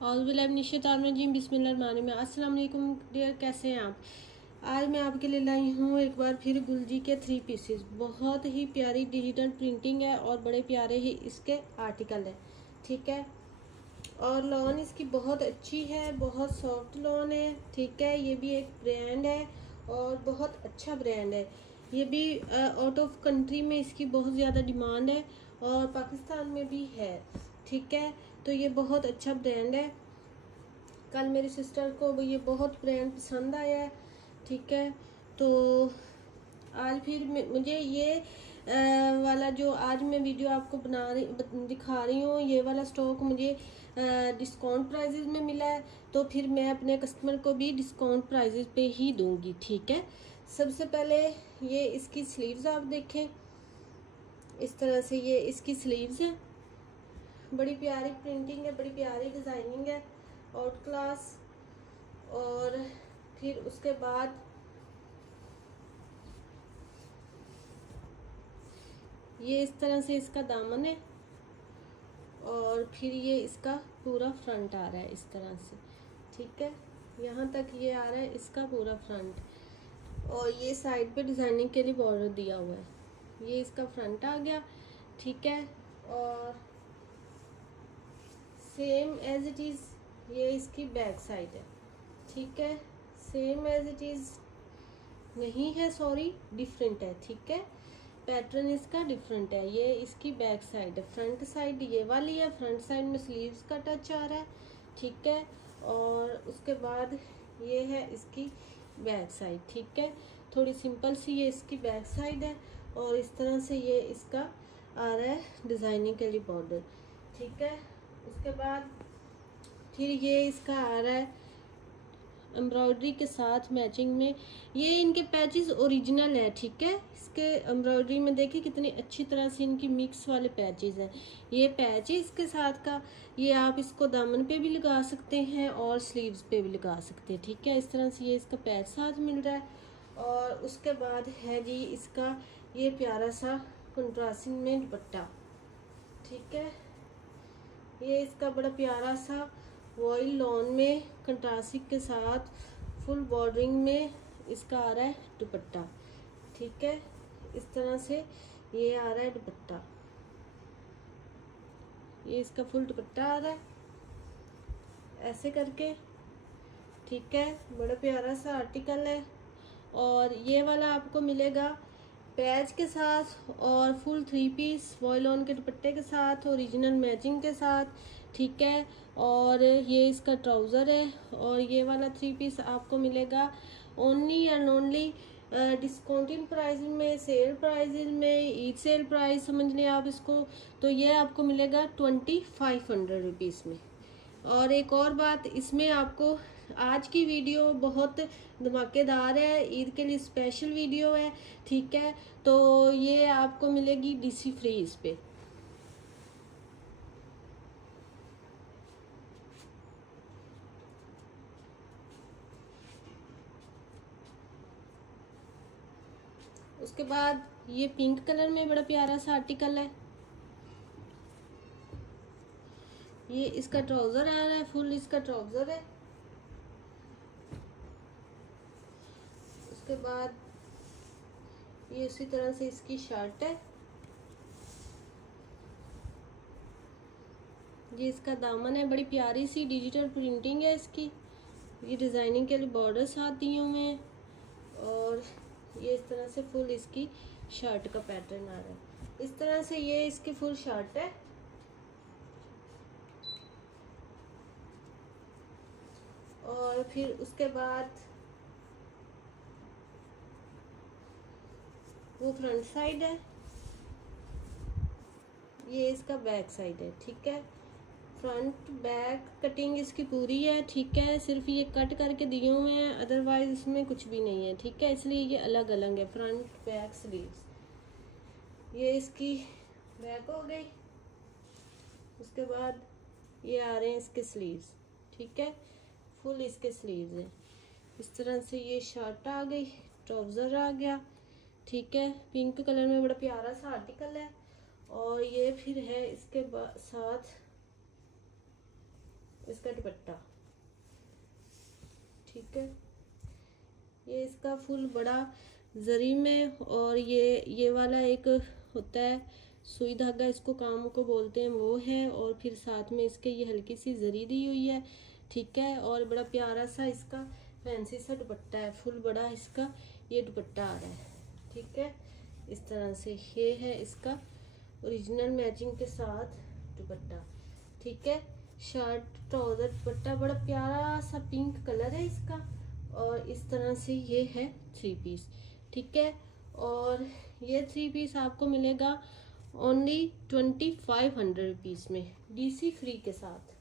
औज़ुबिल्लाहिमिनश्शैतानिर्रजीम बिस्मिल्लाहिर्रहमानिर्रहीम। अस्सलाम वालेकुम डियर, कैसे हैं आप। आज मैं आपके लिए लाई हूँ एक बार फिर गुलजी के 3 पीसेस। बहुत ही प्यारी डिजिटल प्रिंटिंग है और बड़े प्यारे ही इसके आर्टिकल है, ठीक है। और लॉन इसकी बहुत अच्छी है, बहुत सॉफ्ट लॉन है, ठीक है। ये भी एक ब्रांड है और बहुत अच्छा ब्रांड है। ये भी आउट ऑफ कंट्री में इसकी बहुत ज़्यादा डिमांड है और पाकिस्तान में भी है, ठीक है। तो ये बहुत अच्छा ब्रांड है। कल मेरी सिस्टर को ये बहुत ब्रांड पसंद आया है, ठीक है। तो आज फिर मुझे ये वाला जो आज मैं वीडियो आपको दिखा रही हूँ, ये वाला स्टॉक मुझे डिस्काउंट प्राइजेस में मिला है। तो फिर मैं अपने कस्टमर को भी डिस्काउंट प्राइजेस पे ही दूंगी, ठीक है। सबसे पहले ये इसकी स्लीव्स आप देखें, इस तरह से ये इसकी स्लीव्स है। बड़ी प्यारी प्रिंटिंग है, बड़ी प्यारी डिज़ाइनिंग है, आउट क्लास। और फिर उसके बाद ये इस तरह से इसका दामन है और फिर ये इसका पूरा फ्रंट आ रहा है इस तरह से, ठीक है। यहाँ तक ये आ रहा है इसका पूरा फ्रंट और ये साइड पे डिज़ाइनिंग के लिए बॉर्डर दिया हुआ है। ये इसका फ्रंट आ गया, ठीक है। और सेम एज इट इज़ ये इसकी बैक साइड है, ठीक है। सेम एज इट इज़ नहीं है, सॉरी, डिफरेंट है, ठीक है। पैटर्न इसका डिफरेंट है। ये इसकी बैक साइड है, फ्रंट साइड ये वाली है, फ्रंट साइड में स्लीव्स का टच आ रहा है, ठीक है। और उसके बाद ये है इसकी बैक साइड, ठीक है। थोड़ी सिंपल सी ये इसकी बैक साइड है और इस तरह से ये इसका आ रहा है डिज़ाइनिंग के लिए बॉर्डर, ठीक है। उसके बाद फिर ये इसका आ रहा है एम्ब्रॉयडरी के साथ मैचिंग में। ये इनके पैचेस ओरिजिनल है, ठीक है। इसके एम्ब्रॉयडरी में देखिए कितनी अच्छी तरह से इनकी मिक्स वाले पैचेस हैं। ये पैच इसके साथ का, ये आप इसको दामन पे भी लगा सकते हैं और स्लीव्स पे भी लगा सकते हैं, ठीक है। इस तरह से ये इसका पैच साथ मिल रहा है। और उसके बाद है जी इसका ये प्यारा सा कंट्रास्टिंग में दुपट्टा, ठीक है। ये इसका बड़ा प्यारा सा वॉइल लॉन में कंट्रास्टिंग के साथ फुल बॉर्डरिंग में इसका आ रहा है दुपट्टा, ठीक है। इस तरह से ये आ रहा है दुपट्टा, ये इसका फुल दुपट्टा आ रहा है ऐसे करके, ठीक है। बड़ा प्यारा सा आर्टिकल है। और ये वाला आपको मिलेगा पैच के साथ और फुल 3 पीस वॉइल ऑन के दुपट्टे के साथ, ओरिजिनल मैचिंग के साथ, ठीक है। और ये इसका ट्राउज़र है और ये वाला 3 पीस आपको मिलेगा only and only discounting price में, सेल प्राइस में, ईद सेल प्राइस समझ लें आप इसको। तो ये आपको मिलेगा 2500 रुपीज़ में। और एक और बात, इसमें आपको आज की वीडियो बहुत धमाकेदार है, ईद के लिए स्पेशल वीडियो है, ठीक है। तो ये आपको मिलेगी डीसी फ्री इस पे। उसके बाद ये पिंक कलर में बड़ा प्यारा सा आर्टिकल है। ये इसका ट्राउजर आ रहा है, फुल इसका ट्राउजर है। उसके बाद ये उसी तरह से इसकी शर्ट है। ये इसका दामन है, बड़ी प्यारी सी डिजिटल प्रिंटिंग है इसकी। ये डिज़ाइनिंग के लिए बॉर्डर साथ दिए हुए हैं और ये इस तरह से फुल इसकी शर्ट का पैटर्न आ रहा है। इस तरह से ये इसकी फुल शर्ट है। और फिर उसके बाद वो फ्रंट साइड है, ये इसका बैक साइड है, ठीक है। फ्रंट बैक कटिंग इसकी पूरी है, ठीक है। सिर्फ ये कट करके दिए हुए हैं, अदरवाइज इसमें कुछ भी नहीं है, ठीक है। इसलिए ये अलग अलग है, फ्रंट बैक स्लीव्स। ये इसकी बैक हो गई। उसके बाद ये आ रहे हैं इसके स्लीव्स, ठीक है। फुल इसके स्लीव्स हैं। इस तरह से ये शर्ट आ गई, ट्राउज़र आ गया, ठीक है। पिंक कलर में बड़ा प्यारा सा आर्टिकल है। और ये फिर है इसके साथ इसका इसका दुपट्टा, ठीक है। ये इसका फुल बड़ा जरी में, और ये वाला एक होता है सुई धागा, इसको काम को बोलते हैं, वो है। और फिर साथ में इसके ये हल्की सी जरी दी हुई है, ठीक है। और बड़ा प्यारा सा इसका फैंसी सा दुपट्टा है, फुल बड़ा इसका ये दुपट्टा आ रहा है, ठीक है। इस तरह से ये है इसका ओरिजिनल मैचिंग के साथ दुपट्टा, ठीक है। शर्ट ट्राउजर दुपट्टा बड़ा प्यारा सा पिंक कलर है इसका, और इस तरह से ये है थ्री पीस, ठीक है। और ये थ्री पीस आपको मिलेगा ओनली 2500 रुपीज़ में, DC फ्री के साथ।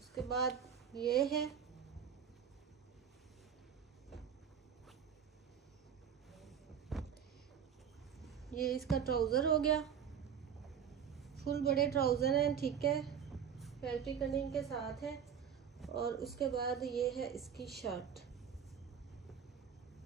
उसके बाद ये है, ये इसका ट्राउज़र हो गया, फुल बड़े ट्राउज़र हैं, ठीक है, फैब्रिक कटिंग के साथ है। और उसके बाद ये है इसकी शर्ट,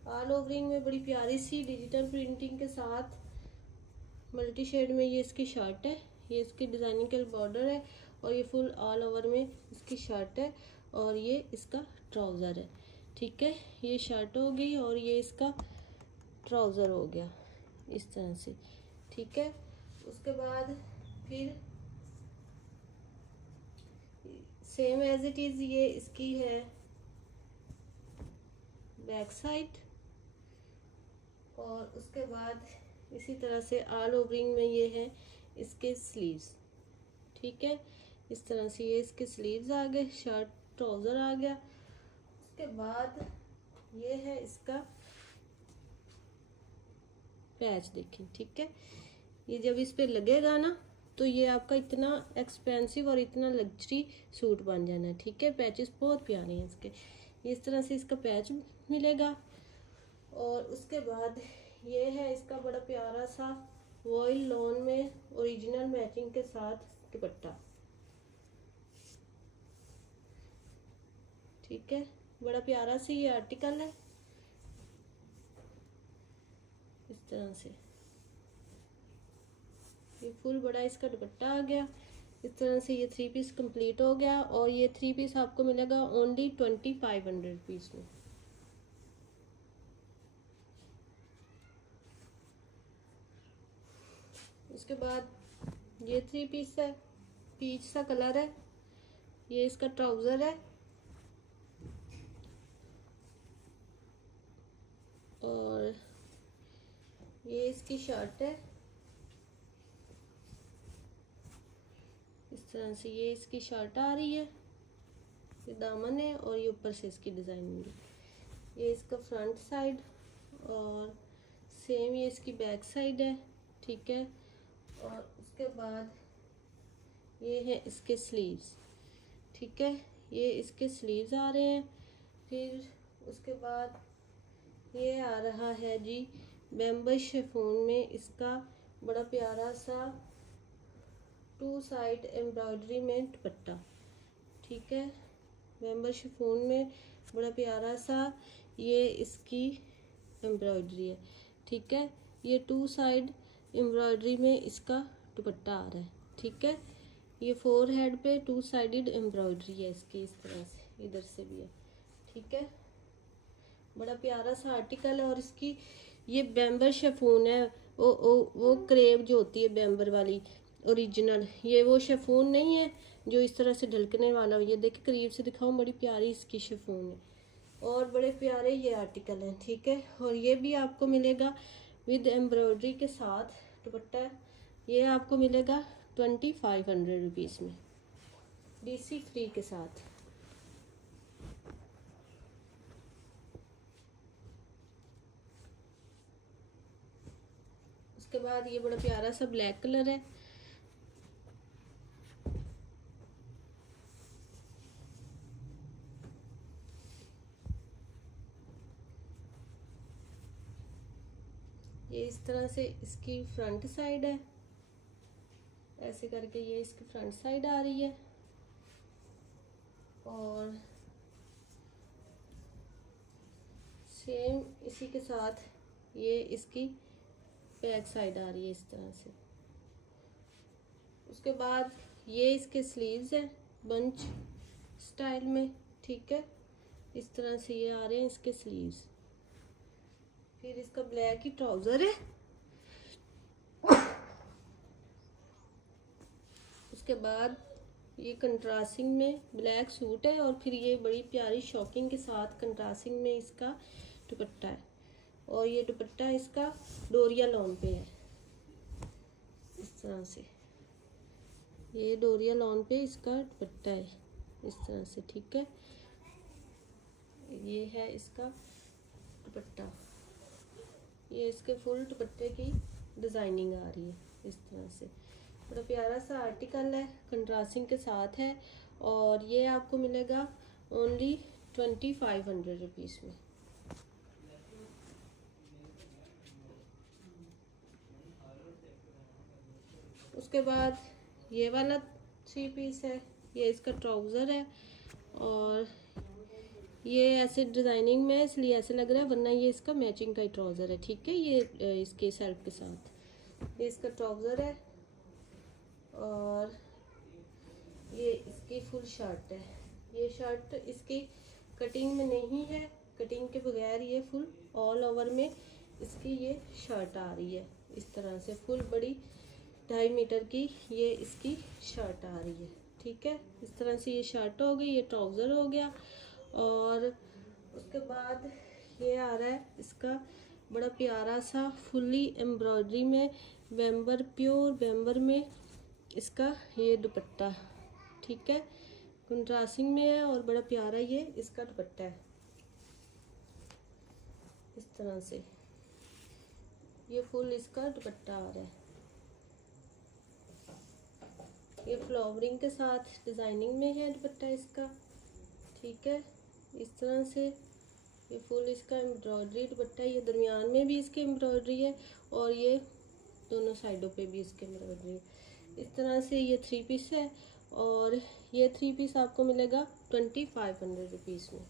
ऑल ओवरिंग में बड़ी प्यारी सी डिजिटल प्रिंटिंग के साथ मल्टी शेड में ये इसकी शर्ट है। ये इसकी डिज़ाइनिंग के बॉर्डर है, और ये फुल ऑल ओवर में इसकी शर्ट है, और ये इसका ट्राउज़र है, ठीक है। ये शर्ट हो गई और ये इसका ट्राउज़र हो गया इस तरह से, ठीक है। उसके बाद फिर सेम एज इट इज़ ये इसकी है बैक साइड, और उसके बाद इसी तरह से ऑल ओवरिंग में ये है इसके स्लीव्स, ठीक है। इस तरह से ये इसके स्लीव्स आ गए, शर्ट ट्राउज़र आ गया। उसके बाद ये है इसका पैच, देखें, ठीक है। ये जब इस पे लगेगा ना तो ये आपका इतना एक्सपेंसिव और इतना लग्जरी सूट बन जाना है, ठीक है। पैचेस बहुत प्यारे हैं इसके, इस तरह से इसका पैच मिलेगा। और उसके बाद ये है इसका बड़ा प्यारा सा वॉइल लॉन में ओरिजिनल मैचिंग के साथ दुपट्टा, ठीक है। बड़ा प्यारा सा ये आर्टिकल है, इस तरह से ये फुल बड़ा इसका दुपट्टा आ गया। इस तरह से ये थ्री पीस कंप्लीट हो गया, और ये थ्री पीस आपको मिलेगा ओनली 2500 रुपीज़ में। उसके बाद ये थ्री पीस है, पीच सा कलर है, ये इसका ट्राउज़र है, और ये इसकी शर्ट है, इस तरह से ये इसकी शर्ट आ रही है, ये दामन है, और ये ऊपर से इसकी डिज़ाइनिंग है। ये इसका फ्रंट साइड, और सेम ये इसकी बैक साइड है, ठीक है। और उसके बाद ये है इसके स्लीव्स, ठीक है, ये इसके स्लीव्स आ रहे हैं। फिर उसके बाद ये आ रहा है जी बैम्बू शिफॉन में इसका बड़ा प्यारा सा 2 साइड एम्ब्रॉयडरी में दुपट्टा, ठीक है। बैम्बू शिफॉन में बड़ा प्यारा सा ये इसकी एम्ब्रॉयडरी है, ठीक है। ये 2 साइड एम्ब्रॉयडरी में इसका दुपट्टा आ रहा है, ठीक है। ये 4 हेड पे 2 साइडेड एम्ब्रॉयडरी है इसकी, इस तरह से इधर से भी है, ठीक है। बड़ा प्यारा सा आर्टिकल है, और इसकी ये बैम्बर शेफून है, वो क्रेप जो होती है बैम्बर वाली ओरिजिनल, ये वो शेफून नहीं है जो इस तरह से ढलकने वाला हो। ये देखिए करीब से दिखाऊं, बड़ी प्यारी इसकी शेफून है, और बड़े प्यारे ये आर्टिकल हैं, ठीक है। और ये भी आपको मिलेगा विद एम्ब्रॉयडरी के साथ दुपट्टा, ये आपको मिलेगा 2500 रुपीज़ में, DC फ्री के साथ। उसके बाद ये बड़ा प्यारा सा ब्लैक कलर है, ये इस तरह से इसकी फ्रंट साइड है, ऐसे करके ये इसकी फ्रंट साइड आ रही है। और सेम इसी के साथ ये इसकी बैक साइड आ रही है इस तरह से। उसके बाद ये इसके स्लीव्स है बंच स्टाइल में, ठीक है, इस तरह से ये आ रहे हैं इसके स्लीव्स। फिर इसका ब्लैक ही ट्राउजर है। उसके बाद ये कंट्रास्टिंग में ब्लैक सूट है और फिर ये बड़ी प्यारी शॉकिंग के साथ कंट्रास्टिंग में इसका दुपट्टा है। और ये दुपट्टा इसका डोरिया लॉन पे है इस तरह से। ये डोरिया लॉन पे इसका दुपट्टा है इस तरह से, ठीक है। ये है इसका दुपट्टा, ये इसके फुल दुपट्टे की डिज़ाइनिंग आ रही है इस तरह से। बड़ा प्यारा सा आर्टिकल है, कंट्रास्टिंग के साथ है और ये आपको मिलेगा ओनली 2500 रुपीज़ में। उसके बाद ये वाला 3 पीस है, ये इसका ट्राउज़र है और ये ऐसे डिज़ाइनिंग में इसलिए ऐसे लग रहा है, वरना ये इसका मैचिंग का ही ट्राउज़र है, ठीक है। ये इसके सेल्फ के साथ ये इसका ट्राउज़र है और ये इसकी फुल शर्ट है। ये शर्ट इसकी कटिंग में नहीं है, कटिंग के बगैर ये फुल ऑल ओवर में इसकी ये शर्ट आ रही है इस तरह से। फुल बड़ी 2.5 मीटर की ये इसकी शर्ट आ रही है, ठीक है। इस तरह से ये शर्ट हो गई, ये ट्राउज़र हो गया। और उसके बाद ये आ रहा है इसका बड़ा प्यारा सा फुल्ली एम्ब्रॉयडरी में वेम्बर, प्योर वेम्बर में इसका ये दुपट्टा, ठीक है, कंट्रास्टिंग में है और बड़ा प्यारा ये इसका दुपट्टा है इस तरह से। ये फुल इसका दुपट्टा आ रहा है, ये फ्लावरिंग के साथ डिज़ाइनिंग में है दुपट्टा इसका, ठीक है, इस तरह से। ये फुल इसका एम्ब्रॉयडरी दुपट्टा है, ये दरमियान में भी इसके एम्ब्रॉयडरी है और ये दोनों साइडों पे भी इसके एम्ब्रॉयडरी है इस तरह से। ये 3 पीस है और ये 3 पीस आपको मिलेगा 2500 रुपीज़ में।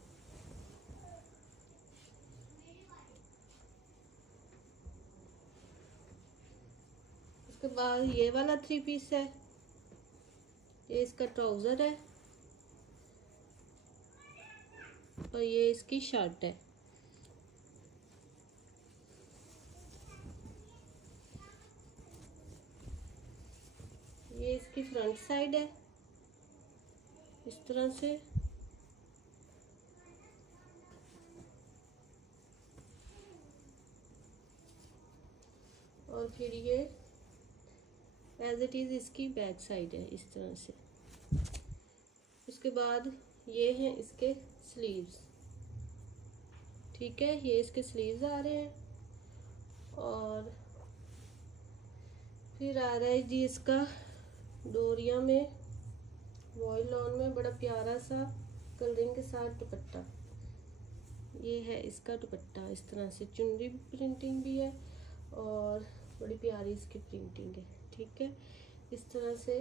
उसके बाद ये वाला 3 पीस है, ये इसका ट्राउज़र है और ये इसकी शर्ट है। ये इसकी फ्रंट साइड है इस तरह से। और फिर ये एज इट इज़ इसकी बैक साइड है इस तरह से। उसके बाद ये हैं इसके स्लीव्स, ठीक है, ये इसके स्लीव्स आ रहे हैं। और फिर आ रहा है जी इसका डोरिया में वॉयल लॉन में बड़ा प्यारा सा कलरिंग के साथ दुपट्टा। ये है इसका दुपट्टा इस तरह से, चुनरी प्रिंटिंग भी है और बड़ी प्यारी इसकी प्रिंटिंग है, ठीक है। इस तरह से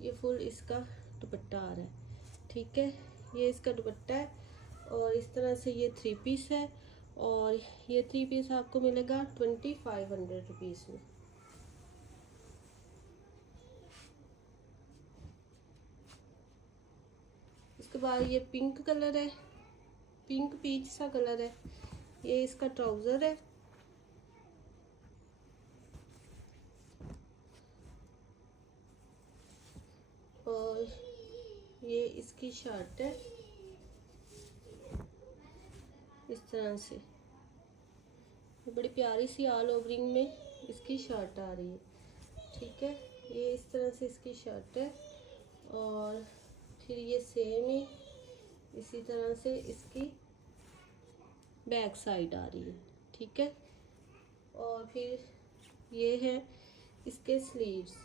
ये फुल इसका दुपट्टा आ रहा है, ठीक है। ये इसका दुपट्टा है और इस तरह से ये 3 पीस है और ये 3 पीस आपको मिलेगा 2500 रुपीज़ में। उसके बाद ये पिंक कलर है, पिंक पीच सा कलर है, ये इसका ट्राउज़र है और ये इसकी शर्ट है इस तरह से। बड़ी प्यारी सी ऑल ओवरिंग में इसकी शर्ट आ रही है, ठीक है। ये इस तरह से इसकी शर्ट है और फिर ये सेम ही इसी तरह से इसकी बैक साइड आ रही है, ठीक है। और फिर ये है इसके स्लीव्स,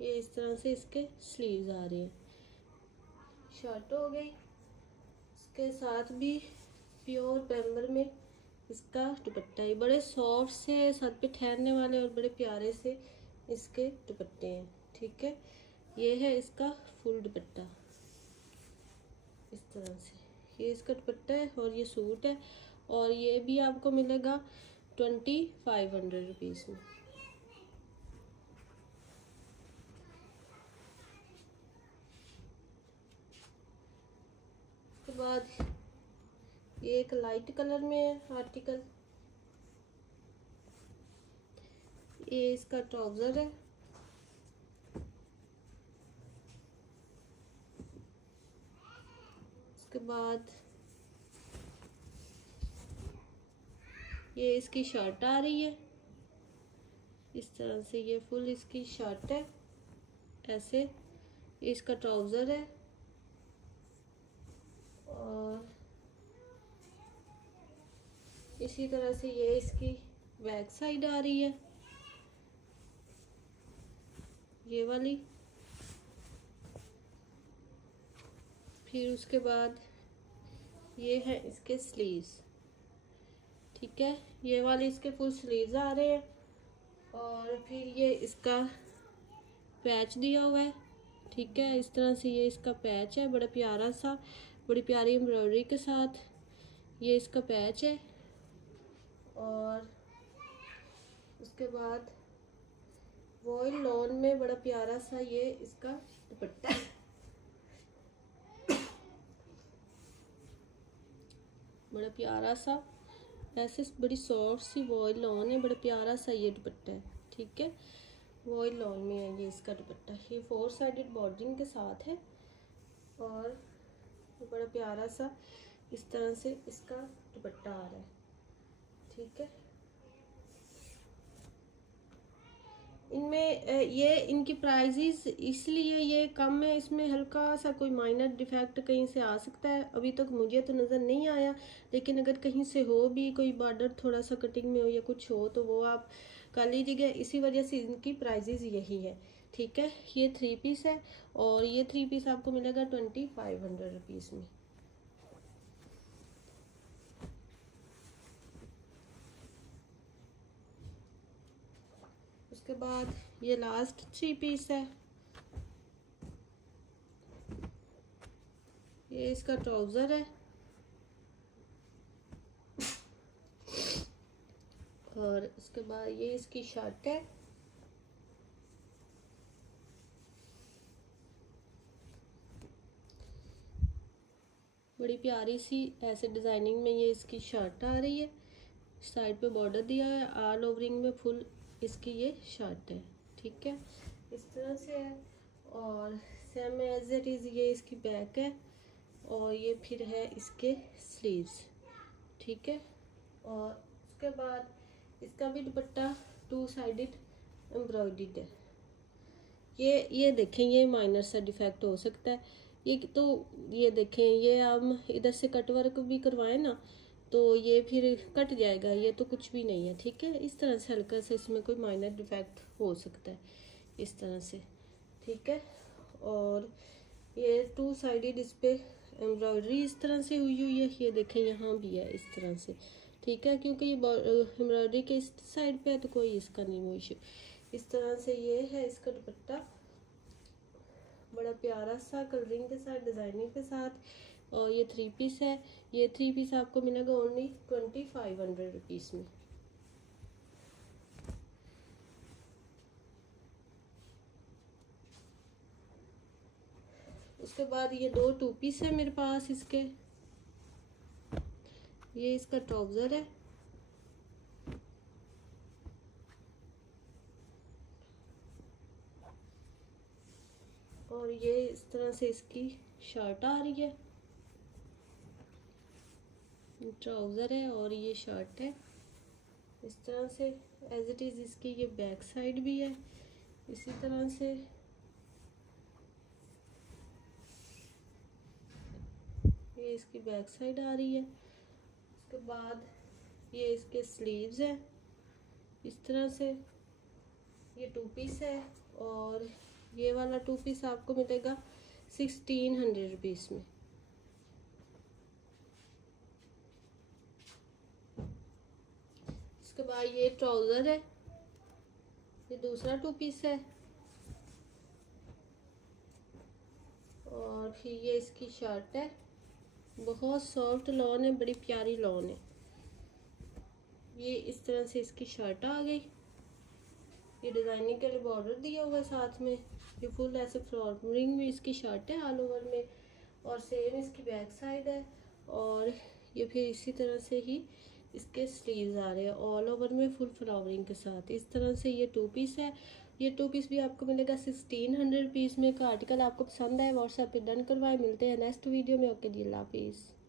ये इस तरह से इसके स्लीव्स आ रहे हैं। शर्ट हो गई, इसके साथ भी प्योर पेम्बर में इसका दुपट्टा है। बड़े सॉफ्ट से सर पे ठहरने वाले और बड़े प्यारे से इसके दुपट्टे हैं, ठीक है। ये है इसका फुल दुपट्टा इस तरह से, ये इसका दुपट्टा है और ये सूट है और ये भी आपको मिलेगा 2500 में। उसके बाद ये एक लाइट कलर में है आर्टिकल, ये इसका ट्राउज़र है। उसके बाद ये इसकी शर्ट आ रही है इस तरह से, ये फुल इसकी शर्ट है ऐसे, ये इसका ट्राउज़र है। और इसी तरह से ये इसकी बैक साइड आ रही है, ये वाली। फिर उसके बाद ये है इसके स्लीव्स, ठीक है, ये वाले इसके फुल स्लीव्स आ रहे हैं। और फिर ये इसका पैच दिया हुआ है, ठीक है, इस तरह से ये इसका पैच है, बड़ा प्यारा सा, बड़ी प्यारी एम्ब्रॉयडरी के साथ ये इसका पैच है। और उसके बाद वॉइल लॉन में बड़ा प्यारा सा ये इसका दुपट्टा है, बड़ा प्यारा सा, ऐसे बड़ी सॉफ्ट सी वॉइल लॉन है, बड़ा प्यारा सा ये दुपट्टा है, ठीक है, वॉइल लॉन में है ये इसका दुपट्टा। ये 4 साइडेड बॉर्डरिंग के साथ है और बड़ा प्यारा सा इस तरह से इसका दुपट्टा आ रहा है, ठीक है। इनमें ये इनकी प्राइजेस इसलिए ये कम है, इसमें हल्का सा कोई माइनर डिफेक्ट कहीं से आ सकता है, अभी तक मुझे तो नज़र नहीं आया, लेकिन अगर कहीं से हो भी, कोई बॉर्डर थोड़ा सा कटिंग में हो या कुछ हो तो वो आप कर लीजिएगा, इसी वजह से इनकी प्राइजेस यही है, ठीक है। ये 3 पीस है और ये 3 पीस आपको मिलेगा 2500 रुपीज़ में। उसके बाद ये लास्ट 3 पीस है, ये इसका ट्राउज़र है और उसके बाद ये इसकी शर्ट है। बड़ी प्यारी सी ऐसे डिज़ाइनिंग में ये इसकी शर्ट आ रही है, साइड पे बॉर्डर दिया है, ऑल ओवरिंग में फुल इसकी ये शर्ट है, ठीक है, इस तरह से है। और सेम एज इट इज़ ये इसकी बैक है और ये फिर है इसके स्लीव्स, ठीक है। और उसके बाद इसका भी दुपट्टा 2 साइडेड एम्ब्रॉयडर्ड है। ये देखें, ये माइनर सा डिफेक्ट हो सकता है, ये तो ये देखें, ये हम इधर से कट वर्क भी करवाएं ना तो ये फिर कट जाएगा, ये तो कुछ भी नहीं है, ठीक है। इस तरह से हल्का से इसमें कोई माइनर डिफेक्ट हो सकता है इस तरह से, ठीक है। और ये 2 साइडेड इस पे एम्ब्रॉयडरी इस तरह से हुई हुई है, ये देखें यहाँ भी है इस तरह से, ठीक है, क्योंकि ये एम्ब्रॉयडरी के इस साइड पे है तो कोई इसका नहीं वो इशू। इस तरह से ये है इसका दुपट्टा, बड़ा प्यारा सा कलरिंग के साथ, डिज़ाइनिंग के साथ। और ये 3 पीस है, ये 3 पीस आपको मिलेगा ओनली 2500 रुपीज़ में। उसके बाद ये 2 2 पीस है मेरे पास इसके, ये इसका ट्राउज़र है और ये इस तरह से इसकी शर्ट आ रही है, ट्राउज़र है और ये शर्ट है इस तरह से एज इट इज़। इसकी ये बैक साइड भी है इसी तरह से, ये इसकी बैक साइड आ रही है। उसके बाद ये इसके स्लीव्स है इस तरह से, ये 2 पीस है और ये वाला 2 पीस आपको मिलेगा 1600 रुपीज़ में। उसके बाद ये ट्राउज़र है, ये दूसरा 2 पीस है और फिर ये इसकी शर्ट है, बहुत सॉफ्ट लॉन है, बड़ी प्यारी लॉन है, ये इस तरह से इसकी शर्ट आ गई। ये डिज़ाइनिंग के लिए बॉर्डर दिया हुआ है साथ में। ये फुल ऐसे फ्लावरिंग में इसकी शर्ट है ऑल ओवर में, और सेम इसकी बैक साइड है। और ये फिर इसी तरह से ही इसके स्लीव्स आ रहे हैं ऑल ओवर में फुल फ्लावरिंग के साथ। इस तरह से ये 2 पीस है। ये 2 पीस भी आपको मिलेगा 1600 रुपीज़ में। का आर्टिकल आपको पसंद आए व्हाट्सएप पे डन करवाए। मिलते हैं नेक्स्ट वीडियो में। ओके जी, अल्लाह हाफिज़।